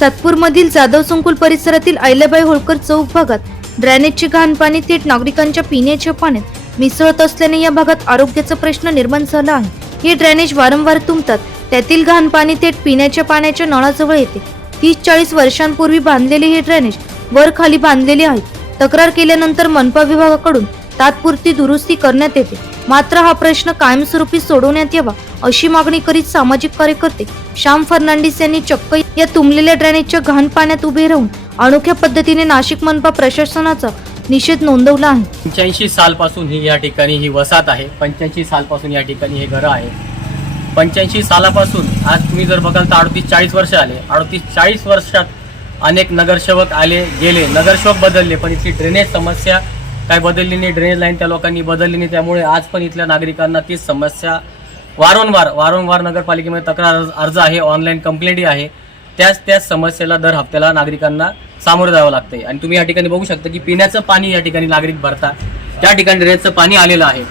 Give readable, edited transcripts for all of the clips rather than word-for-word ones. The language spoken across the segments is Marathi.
सातपूरमधील जाधव संकुल परिसरातील अहिल्याबाई होळकर चौक भागात ड्रेनेजचे घाण पाणी थेट नागरिकांच्या पिण्याच्या पाण्यात मिसळत असल्याने या भागात आरोग्याचा प्रश्न निर्माण झाला आहे. हे ड्रेनेज वारंवार तुंबतात. त्यातील घाण पाणी थेट पिण्याच्या पाण्याच्या नळाजवळ येते. 30-40 वर्षांपूर्वी बांधलेले हे ड्रेनेज वर खाली बांधलेले आहे. तक्रार केल्यानंतर मनपा विभागाकडून तात्पुरती दुरुस्ती करण्यात येते. मात्र हा प्रश्न कायमस्वरूपी सोडवण्यात यावा अशी मागणी करीत सामाजिक कार्यकर्ते श्याम फर्नांडिस यांनी चक्क या तुंबलेल्या ड्रेनेजच्या घाण पाण्यात उभे राहून अनोख्या पद्धतीने नाशिक मनपा प्रशासनाचा निषेध नोंदवला आहे. 85 सालपासून ही या ठिकाणी ही वसाहत आहे. 85 सालपासून या ठिकाणी हे घरं आहे. 85 सालापासून आज तुम्ही जर बघाल तर 38-40 वर्ष आले. 38-40 वर्षात अनेक नगरसेवक आले गेले, नगरसेवक बदलले, पण इथली ड्रेनेज समस्या काय बदलली नाही. ड्रेनेज लाईन त्या लोकांनी बदलली नाही. त्यामुळे आज पण इथल्या नागरिकांना तीच समस्या वारंवार नगरपालिकेमध्ये तक्रार अर्ज आहे, ऑनलाईन कंप्लेंटही आहे. त्याच समस्येला दर हप्त्याला नागरिकांना सामोरं जावं लागतंय. आणि तुम्ही या ठिकाणी बघू शकता की पिण्याचं पाणी या ठिकाणी नागरिक भरतात. त्या ठिकाणी ड्रेनेजचं पाणी आलेलं आहे.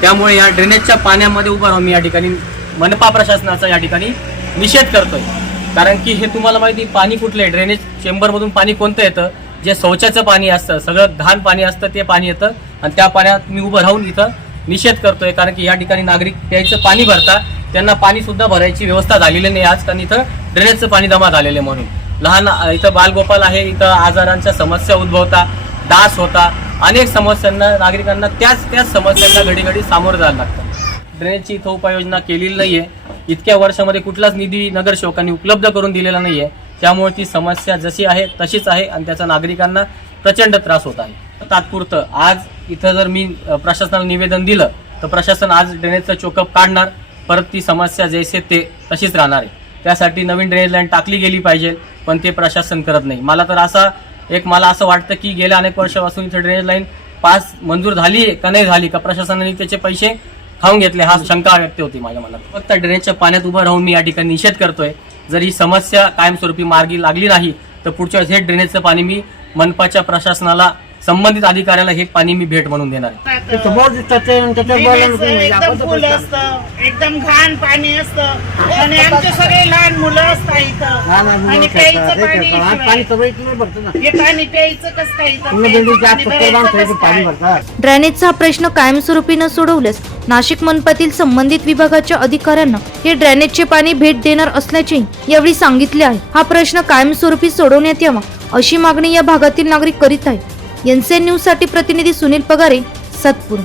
त्यामुळे या ड्रेनेजच्या पाण्यामध्ये उभं राहून मी या ठिकाणी मनपा प्रशासनाचा या ठिकाणी निषेध करतोय. कारण की हे तुम्हाला माहिती पाणी कुठलं आहे, ड्रेनेज चेंबरमधून पाणी कोणतं येतं, जे शौचाचं पाणी असतं, सगळं घाण पाणी असतं ते पाणी येतं. आणि त्या पाण्यात मी उभं राहून इथं निषेध करतोय. कारण की या ठिकाणी नागरिक प्यायचं पाणी भरतात, त्यांना पाणी सुद्धा भरायची व्यवस्था झालेली नाही आज. कारण इथं ड्रेनेजचं पाणी जमा झालेलं म्हणून लहान इथं बालगोपाल आहे. इथं आजारांच्या समस्या उद्भवता, डास होता, अनेक समस्यांना नागरिकांना त्याच समस्यांना घडी सामोरं जायला लागतं. ड्रेनेजची इथं उपाययोजना केलेली नाहीये. इतक्या वर्षामध्ये कुठलाच निधी नगरसेवकांनी उपलब्ध करून दिलेला नाहीये. त्यामुळे ती समस्या जशी आहे तशीच आहे आणि त्याचा नागरिकांना प्रचंड त्रास होत आहे. तात्पुरतं आज इथं जर मी प्रशासनाला निवेदन दिलं तर प्रशासन आज ड्रेनेजचं चोकअप काढणार, परत ती समस्या जैसे ते तशीच राहणार आहे. त्यासाठी नवीन ड्रेनेज लाईन टाकली गेली पाहिजे, पण ते प्रशासन करत नाही. मला असं वाटतं की गेल्या अनेक वर्षापासून इथं ड्रेनेज लाईन पास मंजूर झाली का नाही झाली, का प्रशासनाने त्याचे पैसे खाऊन घेतले, हा शंका व्यक्त होती माझ्या मनात. फक्त ड्रेनेजच्या पाण्यात उभं राहून मी या ठिकाणी निषेध करतोय. जर ही समस्या कायमस्वरूपी मार्गी लागली नाही तर पुढच्या वेळेस हे ड्रेनेजचं पाणी मी मनपाच्या प्रशासनाला, संबंधित अधिकाऱ्याला हे पाणी मी भेट म्हणून देणार आहे. एकदम घाण पाणी असतं आणि आमचे सगळे लहान मुलं असतात इथं आणि प्यायचं पाणी प्यायचं कसं काय. ड्रेनेजचा हा प्रश्न कायमस्वरूपी न सोडवल्यास नाशिक मनपातील संबंधित विभागाच्या अधिकाऱ्यांना हे ड्रेनेजचे पाणी भेट देणार असल्याचे यावेळी सांगितले आहे. हा प्रश्न कायमस्वरूपी सोडवण्यात यावा अशी मागणी या भागातील नागरिक करीत आहेत. एनसीएन न्यूज साठी प्रतिनिधी सुनील पगारे, सातपूर.